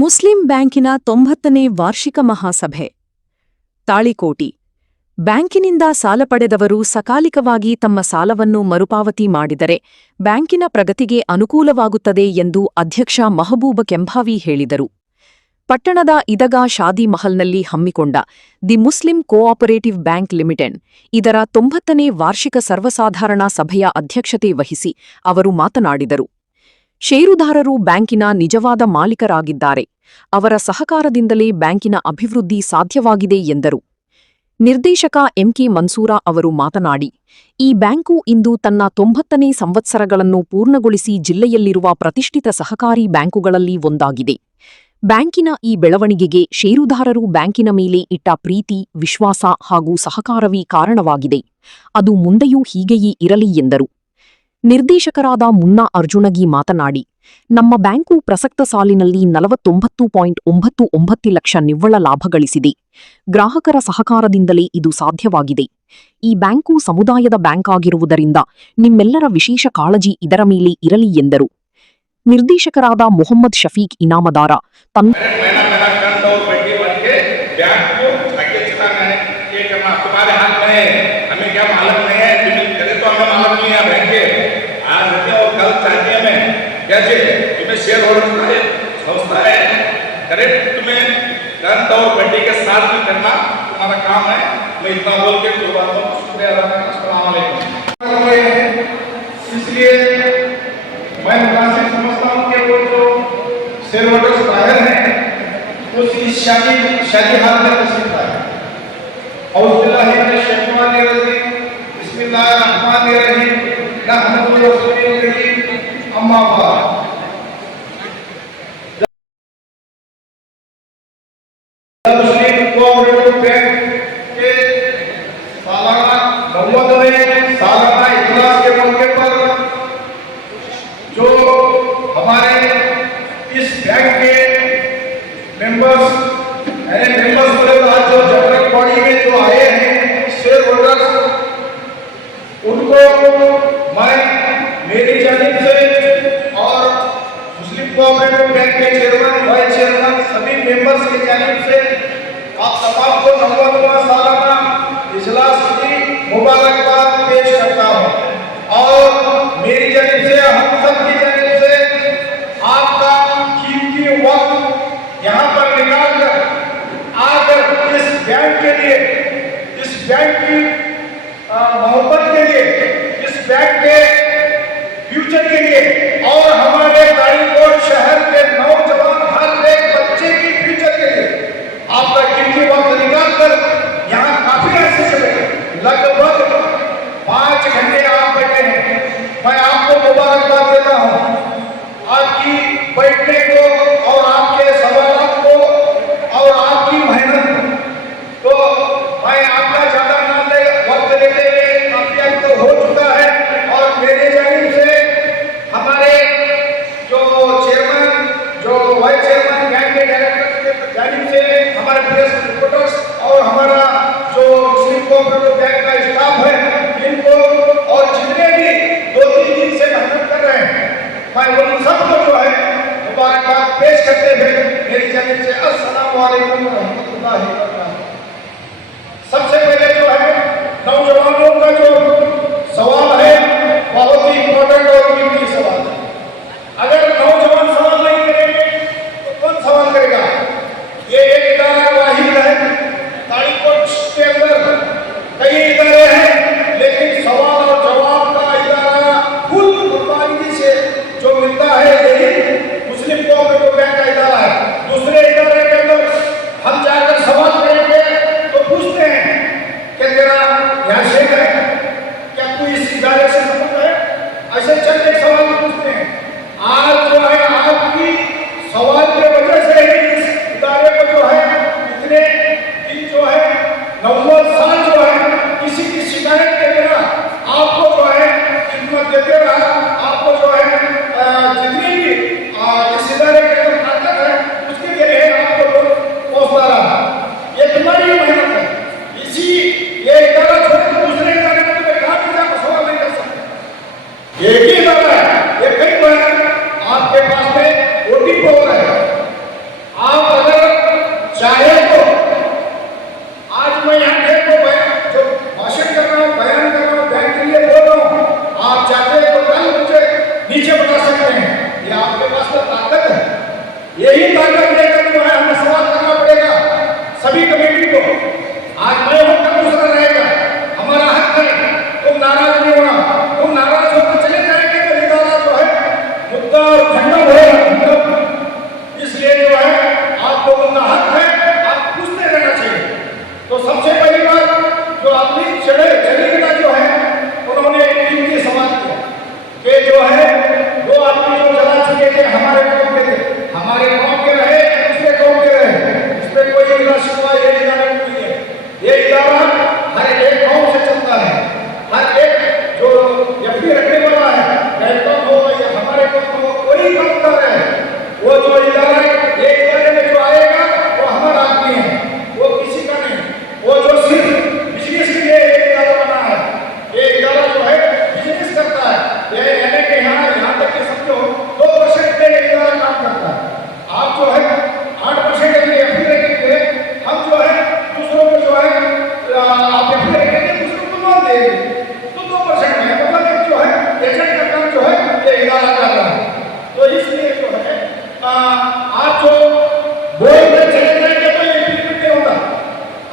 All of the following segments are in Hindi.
ಮುಸ್ಲಿಂ ಬ್ಯಾಂಕಿನ 90ನೇ ವಾರ್ಷಿಕ ಮಹಾಸಭೆ. ತಾಳಿಕೋಟಿ. ಬ್ಯಾಂಕಿನಿಂದ ಸಾಲ ಪಡೆದವರು ಸಕಾಲಿಕವಾಗಿ ತಮ್ಮ ಸಾಲವನ್ನು ಮರುಪಾವತಿ ಮಾಡಿದರೆ ಬ್ಯಾಂಕಿನ ಪ್ರಗತಿಗೆ ಅನುಕೂಲವಾಗುತ್ತದೆ ಎಂದು ಅಧ್ಯಕ್ಷ ಮಹಬೂಬ ಕೆಂಭಾವಿ ಹೇಳಿದರು. ಪಟ್ಟಣದ ಇದಗಾ ಶಾದಿ ಮಹಲ್ನಲ್ಲಿ ಹಮ್ಮಿಕೊಂಡ the Muslim cooperative bank limited ಇದರ 90ನೇ ವಾರ್ಷಿಕ ಸರ್ವಸಾಧಾರಣ ಸಭೆಯ ಅಧ್ಯಕ್ಷತೆ ವಹಿಸಿ ಅವರು ಮಾತನಾಡಿದರು. ಷೇರುದಾರರು ಬ್ಯಾಂಕಿನ ನಿಜವಾದ ಮಾಲೀಕರಾಗಿದ್ದಾರೆ. ಅವರ ಸಹಕಾರದಿಂದಲೇ ಬ್ಯಾಂಕಿನ ಅಭಿವೃದ್ಧಿ ಸಾಧ್ಯವಾಗಿದೆ ಎಂದರು. ನಿರ್ದೇಶಕ ಎಂಕೆ ಮನ್ಸೂರ ಅವರು ಮಾತನಾಡಿ, ಈ ಬ್ಯಾಂಕು ಇಂದು ತನ್ನ 90ನೇ ಸಂವತ್ಸರಗಳನ್ನು ಪೂರ್ಣಗೊಳಿಸಿ ಜಿಲ್ಲೆಯಲ್ಲಿರುವ ಪ್ರತಿಷ್ಠಿತ ಸಹಕಾರಿ ಬ್ಯಾಂಕುಗಳಲ್ಲಿ ಒಂದಾಗಿದೆ. ಬ್ಯಾಂಕಿನ ಈ ಬೆಳವಣಿಗೆಗೆ ಷೇರುದಾರರು ಬ್ಯಾಂಕಿನ ಮೇಲೆ ಇಟ್ಟ ಪ್ರೀತಿ, ವಿಶ್ವಾಸ ಹಾಗೂ ಸಹಕಾರವೇ ಕಾರಣವಾಗಿದೆ. ಅದು ಮುಂದೆಯೂ ಹೀಗೆಯೇ ಇರಲಿ ಎಂದರು. ನಿರ್ದೇಶಕರಾದ ಮುನ್ನಾ ಅರ್ಜುನಗಿ ಮಾತನಾಡಿ, ನಮ್ಮ ಬ್ಯಾಂಕು ಪ್ರಸಕ್ತ ಸಾಲಿನಲ್ಲಿ 49.99 ಲಕ್ಷ ನಿವ್ವಳ ಲಾಭ ಗಳಿಸಿದೆ. ಗ್ರಾಹಕರ ಸಹಕಾರದಿಂದಲೇ ಇದು ಸಾಧ್ಯವಾಗಿದೆ. ಈ ಬ್ಯಾಂಕು ಸಮುದಾಯದ ಬ್ಯಾಂಕ್ ಆಗಿರುವುದರಿಂದ ನಿಮ್ಮೆಲ್ಲರ ವಿಶೇಷ ಕಾಳಜಿ ಇದರ ಮೇಲೆ ಇರಲಿ ಎಂದರು. ನಿರ್ದೇಶಕರಾದ ಮೊಹಮ್ಮದ್ ಶಫೀಕ್ ಇನಾಮದಾರ कैसे तुम्हें शेयर होल्डर संस्था है करेक्ट, तुम्हें रन और बड्डी के साथ भी करना तुम्हारा काम है. मैं इतना बोल के शुक्रिया अदा करना. अस्सलाम वालेकुम. इसलिए मैं मुनासिब समझता हूँ कि वो जो शेयर होल्डर्स बाहर हैं उस शादी हाल में तशरीफ लाए. बिस्मिल्लाहिर्रहमानिर्रहीम नहमदुहु व नस्तईनुहु अम्मा बाद. मुस्लिम कोऑपरेटिव बैंक के सालाना 90वें सालाना इजलास के मौके पर जो हमारे इस बैंक के मेंबर्स बोले तो आज जो जनरल बॉडी में जो आए हैं शेयर होल्डर्स, उनको मैं मेरी जानिब से और मुस्लिम कोऑपरेटिव बैंक के चेयरमैन, वाइस चेयरमैन, सभी मेंबर्स की जानिब से आप तमाम को 90वां सालाना इजलास की मुबारकबाद पेश करता हूँ. और मेरी जानिब से, हम सब की जानिब से आपका कीमती वक्त यहाँ पर निकाल कर आकर इस बैंक के लिए, इस बैंक की मोहब्बत के लिए, इस बैंक के फ्यूचर के लिए और हमारे तारीकोट शहर के नौजवान हर एक बच्चे की फ्यूचर के लिए आपका कीमती वक्त निकाल कर यहाँ काफी ऐसे चले, लगभग 5 घंटे आप बैठे हैं. मैं आपको मुबारकबाद देता हूँ आपकी बैठने को और आपके सवालों को और आपकी मेहनत को. मैं आपका ज्यादा वक्त लेते हुए काफी अंत हो चुका है. और मेरे जानिब से हमारे जो चेयरमैन, जो वाइस चेयरमैन, बैंक के डायरेक्टर के जानिब से हमारे प्रेस रिपोर्टर्स और हमारा जो मुस्लिम कोऑपरेटिव बैंक का स्टाफ है, इनको और जितने भी 2-3 दिन से मेहनत कर रहे हैं, मैं उन सबको जो है मुबारकबाद पेश करते हुए मेरी जानिब से अस्सलाम वालेकुम व रहमतुल्लाहि व बरकातहू. सबसे पहले जो है नौजवानों का जो सवाल है बहुत ही इम्पोर्टेंट और कीमती सवाल है. अगर नौजवान सवाल नहीं करेंगे तो कौन सवाल करेगा? ये एक इदारा वाहिद है. तारीकोट के अंदर कई इदारे हैं, लेकिन सवाल और जवाब का इदारा कुल बाकायदगी से जो मिलता है यही मुस्लिम कोऑपरेटिव बैंक का इदारा है. दूसरे इदारे के अंदर हम जाकर सवाल करेंगे सभी कमेटी को, आज मैं हूं कल दूसरा रहेगा, हमारा हक है, तुम नाराज नहीं होना, तुम नाराज होकर चले जाएंगे तो इदारा जो है मुद्दा और खंडन होगा। इसलिए जो है आप लोगों का हक है, आप पूछते रहना चाहिए। तो सबसे पहली बात जो आदमी चंडीगढ़ जो है उन्होंने कीमती सवाल किया कि जो है वो आदमी जो चला चुके थे हमारे गांव के थे, हमारे गांव के रहे, दूसरे गांव के रहे, इसमें कोई इला शिकवा ये इदारा नहीं है। ये इदारा हर एक गांव से चलता है, हर एक जो एफडी रखने वाला है, बैंकों हो या हमारे गांव हो, कोई काम कर रहे हैं, वो जो इदारा ये इदारे में जो आएगा वो हमारा आदमी है, वो किसी का नहीं। वो जो सिर्फ बिजनेस के लिए इदारा बना है, ये इदारा जो है बिजनेस करता है, ये यानी कि यहाँ तक के समझो 2% के लिए इदारा काम करता है। आप जो है 8% के लिए एफडी रखेंगे, हम जो है दूसरों को जो है आप एफडी रखेंगे, दूसरों को लोन देंगे, तो 2% में मतलब जो है एजेंट का काम जो है ये इदारा कर रहा है। तो इसलिए जो है आप जो बोल में चले जाएंगे तो ये इम्प्लीमेंट नहीं होगा।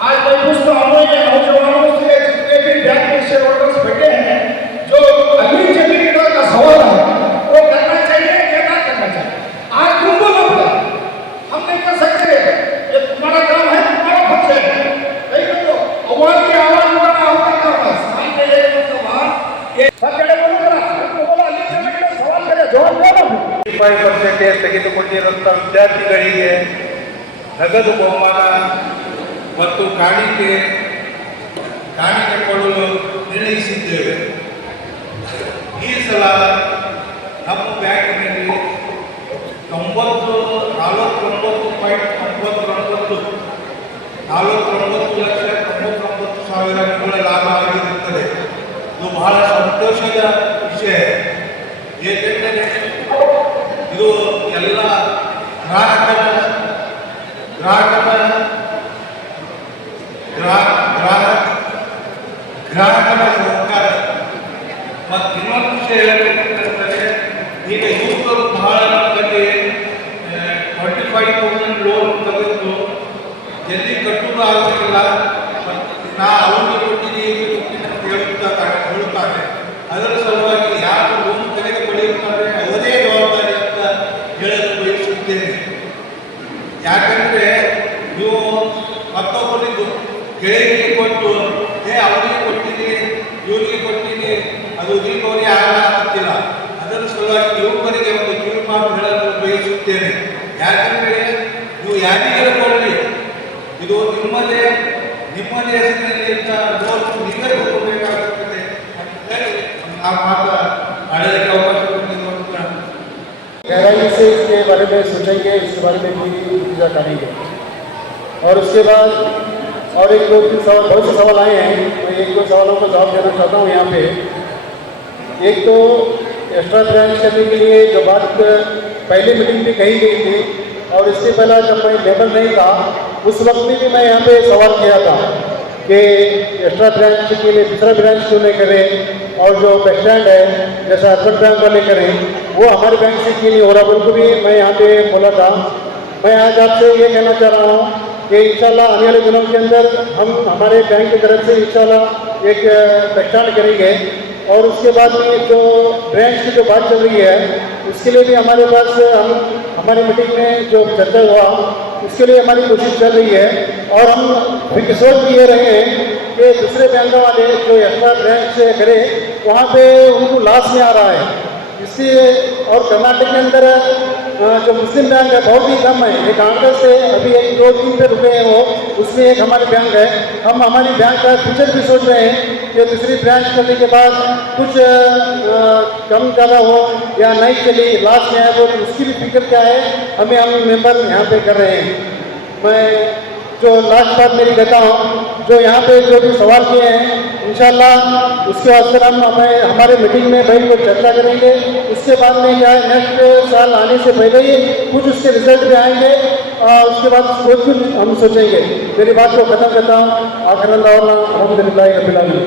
आज मैं पूछता हूँ ये नौजवानों से जितने भी बैंक के शेयर होल्डर्स बैठे हैं, जो अगली चंडीगढ़ का सवाल है वो करना चाहिए या ना करना चाहिए। आज तुमको ना पता, हम नहीं कर सकते, ये तुम्हारा काम है, तुम्हारा फर्ज है, नहीं तो आवाज की आवाज उठाना हमारा काम है। समाज में ये मतलब ये सब जगह बोला अगली चंडीगढ़ सवाल करे जवाब दो ना। 5% ತೆಗೆದುಕೊಂಡಿರುವಂಥ ವಿದ್ಯಾರ್ಥಿಗಳಿಗೆ ನಗದು ಬಹುಮಾನ ಮತ್ತು ಕಾಣಿಕೆ ಕೊಡಲು ನಿರ್ಣಯಿಸಿದ್ದೇವೆ. ಈ ಸಲ ನಮ್ಮ ಬ್ಯಾಂಕಿನಲ್ಲಿ 49,99,99,99,000 ನಿವ್ವಳ ಲಾಭ ಆಗಿರುತ್ತದೆ. ಇದು ಬಹಳ ಸಂತೋಷದ ವಿಷಯ. ಏಕೆಂದರೆ ಇದು ಎಲ್ಲ ಗ್ರಾಹಕರ ಸಹಕಾರ. ಮತ್ತು ಇನ್ನೊಂದು ವಿಷಯ ಹೇಳಬೇಕಂತಂದರೆ ಈಗ ಯುವಕರು ಬಹಳ ನಮ್ಮಲ್ಲಿ 25,000 ಲೋನ್ ತೆಗೆದು ಜಲ್ದಿ ಕಟ್ಟುವುದು ಆಗೋದಿಲ್ಲ. ನಾ ಅವನಿಗೆ ಕೊಟ್ಟಿದ್ದೀನಿ ಈಗ ಕೊಟ್ಟಿದ್ದೀನಿ ಅಂತ ಹೇಳುತ್ತಾರೆ. ಅದರ ಸಲುವಾಗಿ ಯಾರು ಲೋನ್ ತೆಗೆದುಕೊಳ್ಳುತ್ತಾರೆ ಅವರೇ ಜವಾಬ್ದಾರಿ ಅಂತ ಹೇಳಲು ಬಯಸುತ್ತೇನೆ. ಯಾಕಂದರೆ ನೀವು ಮತ್ತೊಬ್ಬರಿಗೆ ಗೆಳೆಯರಿಗೆ ಕೊಟ್ಟು ಅವರಿಗೆ ಕೊಟ್ಟಿನಿ ಇವರಿಗೆ ಕೊಟ್ಟಿನಿ ಅದು ರಿಕವರಿ ಆಗಲಾಗುತ್ತಿಲ್ಲ. ಅದರ ಸಲುವಾಗಿ ಯುವಕರಿಗೆ ಒಂದು ಕಿವಿ ಮಾತು ಹೇಳಲು ಬಯಸುತ್ತೇನೆ. ಯಾಕಂದರೆ ನೀವು ಯಾರಿಗಾರು ಕೊಡಲಿ, ಇದು ನಿಮ್ಮದೇ ಹೆಸರಿನಲ್ಲಿ ಅಂತ ಲೋನ್ ನೀವೇ ಹೋಗಬೇಕಾಗುತ್ತದೆ ಅಂತ ಹೇಳಿ ಆ ಮಾತು ಆಡಲಿಕ್ಕೆ ಅವಕಾಶ ಕೊಟ್ಟಿದ್ದು. गहराई से इसके बारे में सोचेंगे, इसके बारे में भी चर्चा करेंगे और उसके बाद और एक दो तीन सवाल बहुत से सवाल आए हैं, तो एक दो सवालों का जवाब देना चाहता हूँ यहाँ पे। एक तो एक्स्ट्रा ब्रांच करने के लिए जो बात पहले मीटिंग में कही गई थी और इससे पहला जब मैं मेंबर नहीं था उस वक्त में भी मैं यहाँ पे सवाल किया था कि एक्स्ट्रा ब्रांच के लिए दूसरा ब्रांच क्यों नहीं करें और जो बस स्टैंड है जैसा अर्बन बैंक वाले करें वो हमारे बैंक से क्यों नहीं हो रहा, बिल्कुल भी मैं यहाँ पे बोला था। मैं आज आपसे ये कहना चाह रहा हूँ कि इंशाल्लाह आने वाले दिनों के अंदर हम हमारे बैंक की तरफ से इंशाल्लाह एक बस स्टैंड करेंगे और उसके बाद में जो ब्रांच की जो बात चल रही है उसके लिए भी हमारे पास हमारी मीटिंग में जो चर्चा हुआ उसके लिए हमारी कोशिश चल रही है और हम सोच भी ये रहे हैं कि दूसरे बैंक वाले जो एक्स्ट्रा ब्रांच से करें वहाँ पे उनको लॉस में आ रहा है। इसलिए और कर्नाटक के अंदर जो मुस्लिम बैंक है बहुत ही कम है, एक 8 से अभी 1-2-3 पे रुके हैं वो, उसमें एक हमारे बैंक है। हम हमारी बैंक का फ्यूचर भी सोच रहे हैं कि दूसरी ब्रांच करने के बाद कुछ कम ज़्यादा हो या नहीं चली लास्ट में आए वो, तो उसकी भी फिक्र क्या है हमें हम मेंबर यहाँ पे कर रहे हैं। मैं जो लास्ट बात मेरी कहता हूँ, जो यहाँ पे जो भी सवाल किए हैं इंशाल्लाह उसके वास्ते हम हमारे मीटिंग में बैठ कर चर्चा करेंगे। उसके बाद में क्या है नेक्स्ट साल आने से पहले ही कुछ उसके रिजल्ट भी आएंगे और उसके बाद कुछ हम सोचेंगे। मेरी बात को खत्म करता हूँ। आखिर अल्हम्दुलिल्लाह रब्बिल आलमीन।